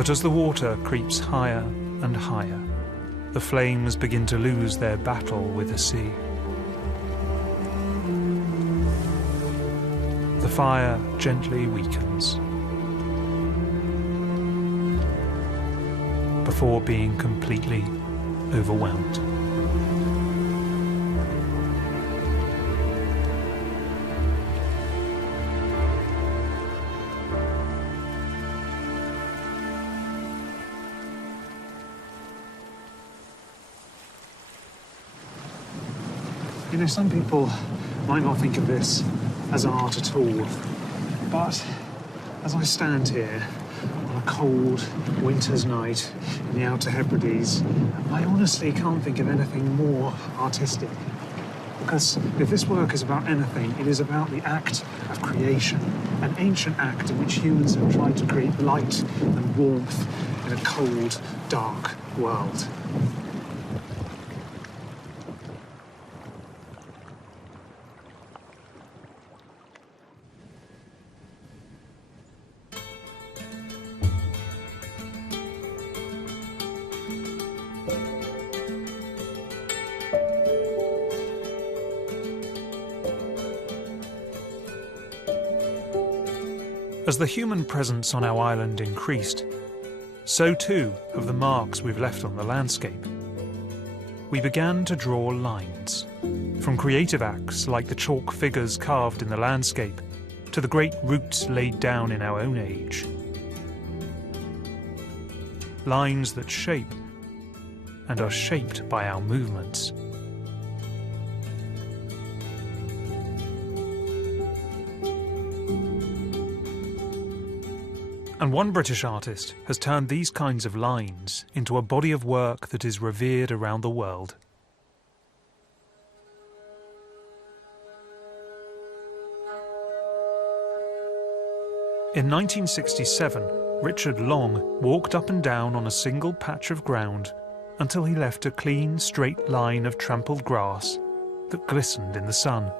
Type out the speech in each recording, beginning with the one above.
But as the water creeps higher and higher, the flames begin to lose their battle with the sea. The fire gently weakens before being completely overwhelmed. You know, some people might not think of this as art at all, but as I stand here on a cold winter's night in the Outer Hebrides, I honestly can't think of anything more artistic. Because if this work is about anything, it is about the act of creation, an ancient act in which humans have tried to create light and warmth in a cold, dark world. As the human presence on our island increased, so too have the marks we've left on the landscape. We began to draw lines, from creative acts like the chalk figures carved in the landscape to the great roots laid down in our own age. Lines that shape and are shaped by our movements. And one British artist has turned these kinds of lines into a body of work that is revered around the world. In 1967, Richard Long walked up and down on a single patch of ground until he left a clean, straight line of trampled grass that glistened in the sun.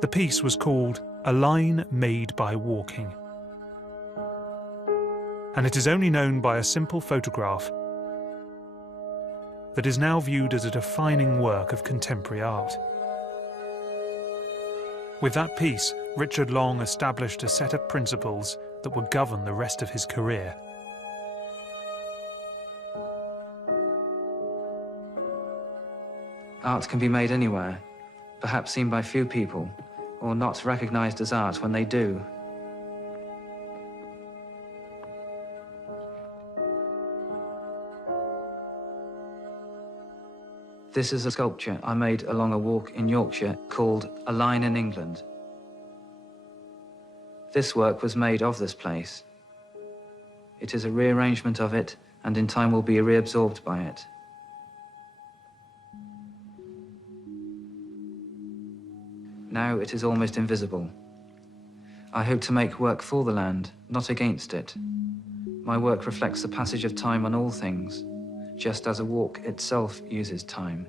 The piece was called A Line Made by Walking, and it is only known by a simple photograph that is now viewed as a defining work of contemporary art. With that piece, Richard Long established a set of principles that would govern the rest of his career. Art can be made anywhere, perhaps seen by few people, or not recognized as art when they do. This is a sculpture I made along a walk in Yorkshire called A Line in England. This work was made of this place. It is a rearrangement of it, and in time will be reabsorbed by it. Now it is almost invisible. I hope to make work for the land, not against it. My work reflects the passage of time on all things, just as a walk itself uses time.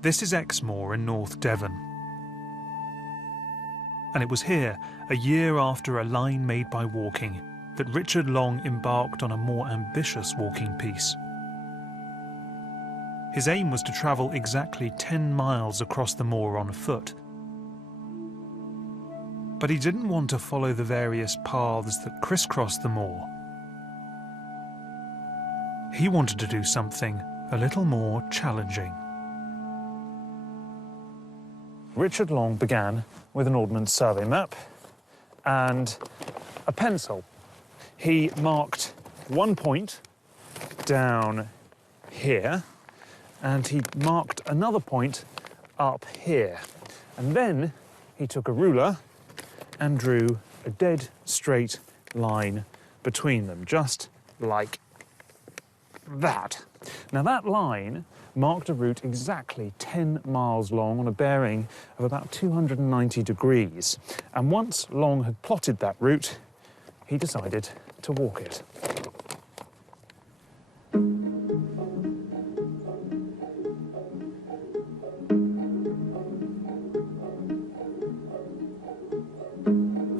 This is Exmoor in North Devon. And it was here, a year after A Line Made by Walking, that Richard Long embarked on a more ambitious walking piece. His aim was to travel exactly 10 miles across the moor on foot. But he didn't want to follow the various paths that crisscrossed the moor. He wanted to do something a little more challenging. Richard Long began with an Ordnance Survey map and a pencil. He marked one point down here, and he marked another point up here. And then he took a ruler and drew a dead straight line between them, just like that. Now that line marked a route exactly 10 miles long on a bearing of about 290 degrees. And once Long had plotted that route, he decided to walk it.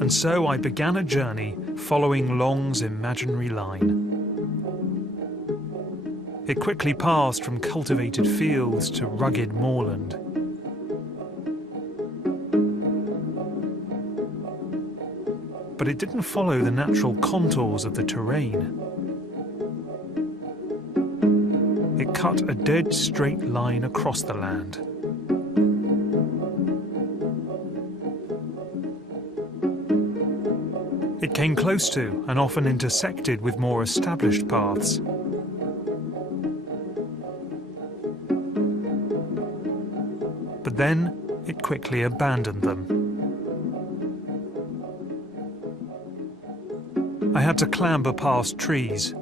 And so I began a journey following Long's imaginary line. It quickly passed from cultivated fields to rugged moorland. But it didn't follow the natural contours of the terrain. It cut a dead straight line across the land. It came close to and often intersected with more established paths. But then it quickly abandoned them. I had to clamber past trees,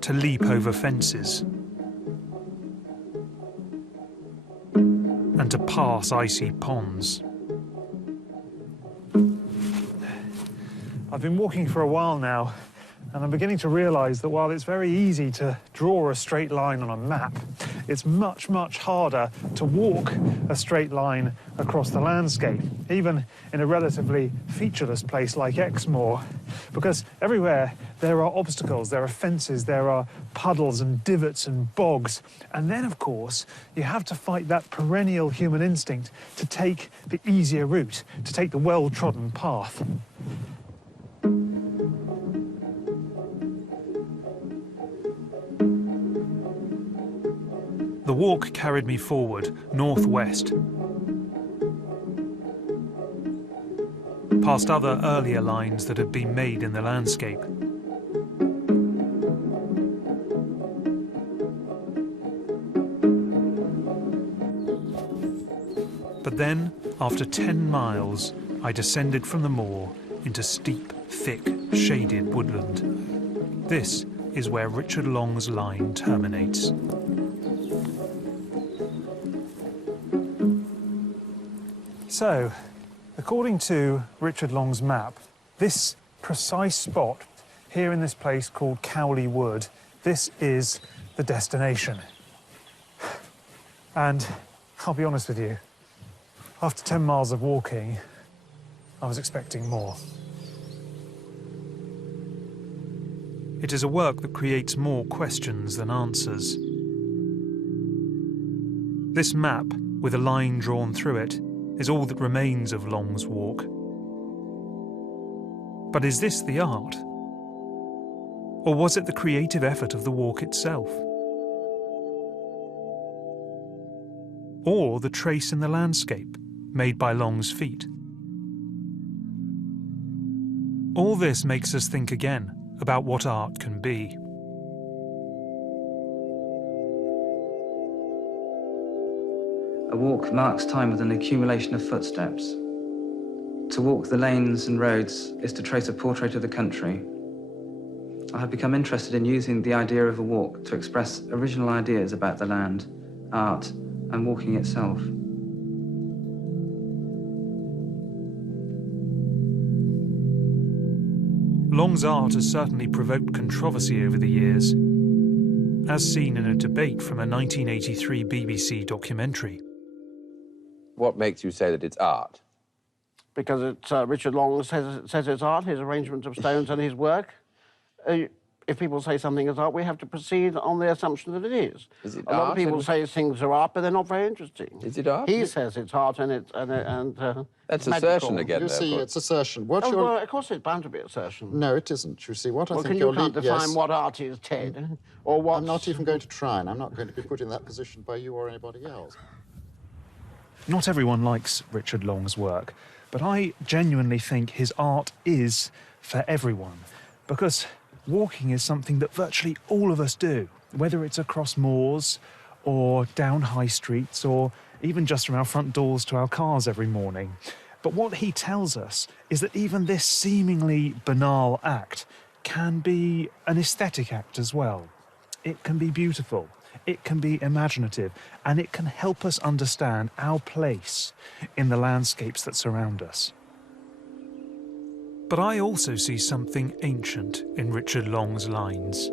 to leap over fences, and to pass icy ponds. I've been walking for a while now, and I'm beginning to realise that while it's very easy to draw a straight line on a map, it's much, much harder to walk a straight line across the landscape, even in a relatively featureless place like Exmoor, because everywhere there are obstacles, there are fences, there are puddles and divots and bogs. And then, of course, you have to fight that perennial human instinct to take the easier route, to take the well-trodden path. The walk carried me forward, northwest, past other earlier lines that had been made in the landscape. But then, after 10 miles, I descended from the moor into steep, thick, shaded woodland. This is where Richard Long's line terminates. So, according to Richard Long's map, this precise spot here in this place called Cowley Wood, this is the destination. And I'll be honest with you, after 10 miles of walking, I was expecting more. It is a work that creates more questions than answers. This map, with a line drawn through it, is all that remains of Long's walk. But is this the art? Or was it the creative effort of the walk itself? Or the trace in the landscape made by Long's feet? All this makes us think again about what art can be. A walk marks time with an accumulation of footsteps. To walk the lanes and roads is to trace a portrait of the country. I have become interested in using the idea of a walk to express original ideas about the land, art, and walking itself. Long's art has certainly provoked controversy over the years, as seen in a debate from a 1983 BBC documentary. What makes you say that it's art? Because it's, Richard Long says it's art, his arrangement of stones and his work. If people say something is art, we have to proceed on the assumption that it is. Is it a lot art? of people say things are art, but they're not very interesting. Is it art? He says it's art, and it's That's magical. assertion again. You see, it's assertion. What you're... Well, of course, it's bound to be assertion. No, it isn't. You see, what I Well, think you you're... can't define what art is, Ted, or what... I'm not even going to try, and I'm not going to be put in that position by you or anybody else. Not everyone likes Richard Long's work, but I genuinely think his art is for everyone, because walking is something that virtually all of us do, whether it's across moors or down high streets or even just from our front doors to our cars every morning. But what he tells us is that even this seemingly banal act can be an aesthetic act as well. It can be beautiful, it can be imaginative, and it can help us understand our place in the landscapes that surround us. But I also see something ancient in Richard Long's lines.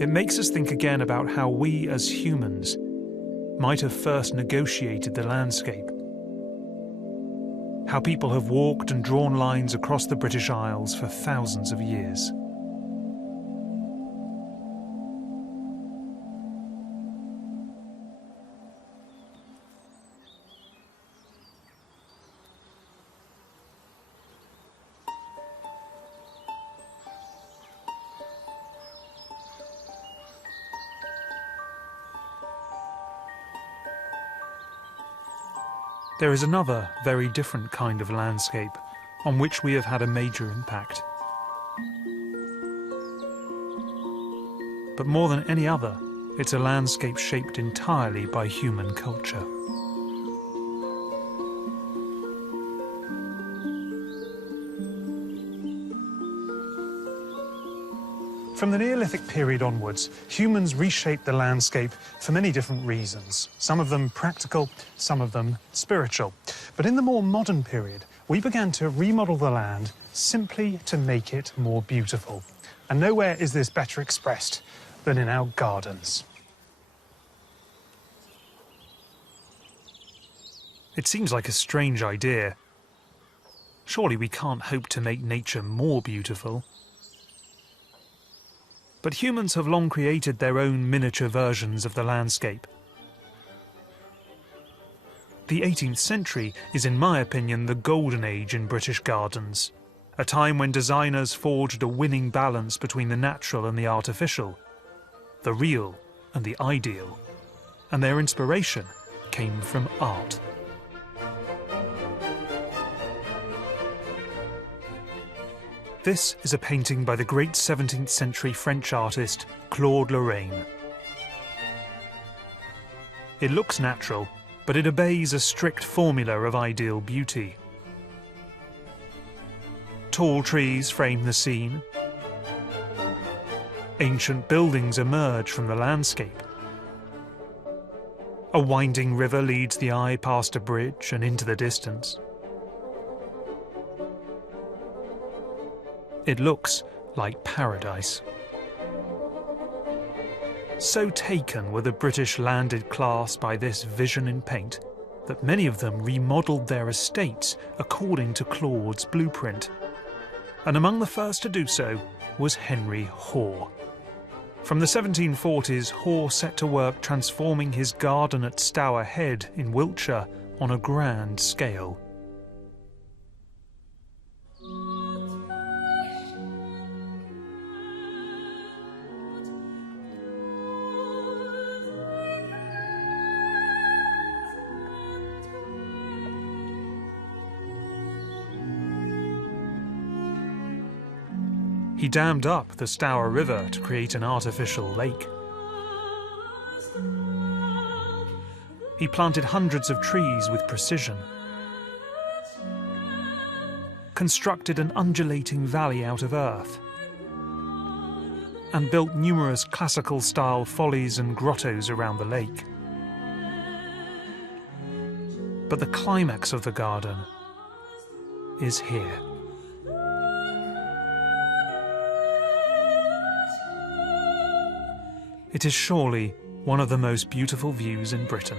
It makes us think again about how we as humans might have first negotiated the landscape. How people have walked and drawn lines across the British Isles for thousands of years. There is another, very different kind of landscape on which we have had a major impact. But more than any other, it's a landscape shaped entirely by human culture. From the Neolithic period onwards, humans reshaped the landscape for many different reasons. Some of them practical, some of them spiritual. But in the more modern period, we began to remodel the land simply to make it more beautiful. And nowhere is this better expressed than in our gardens. It seems like a strange idea. Surely we can't hope to make nature more beautiful. But humans have long created their own miniature versions of the landscape. The 18th century is, in my opinion, the golden age in British gardens, a time when designers forged a winning balance between the natural and the artificial, the real and the ideal, and their inspiration came from art. This is a painting by the great 17th century French artist Claude Lorraine. It looks natural, but it obeys a strict formula of ideal beauty. Tall trees frame the scene. Ancient buildings emerge from the landscape. A winding river leads the eye past a bridge and into the distance. It looks like paradise. So taken were the British landed class by this vision in paint that many of them remodelled their estates according to Claude's blueprint. And among the first to do so was Henry Hoare. From the 1740s, Hoare set to work transforming his garden at Stour Head in Wiltshire on a grand scale. He dammed up the Stour River to create an artificial lake. He planted hundreds of trees with precision, constructed an undulating valley out of earth, and built numerous classical-style follies and grottos around the lake. But the climax of the garden is here. It is surely one of the most beautiful views in Britain,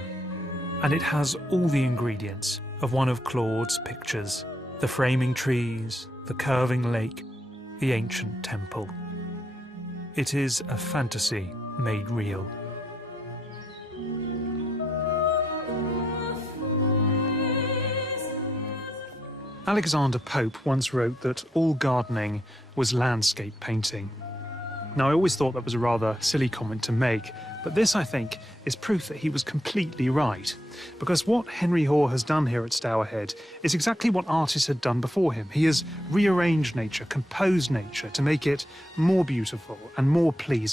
and it has all the ingredients of one of Claude's pictures: the framing trees, the curving lake, the ancient temple. It is a fantasy made real. Alexander Pope once wrote that all gardening was landscape painting. Now, I always thought that was a rather silly comment to make, but this, I think, is proof that he was completely right. Because what Henry Hoare has done here at Stour Head is exactly what artists had done before him. He has rearranged nature, composed nature to make it more beautiful and more pleasing.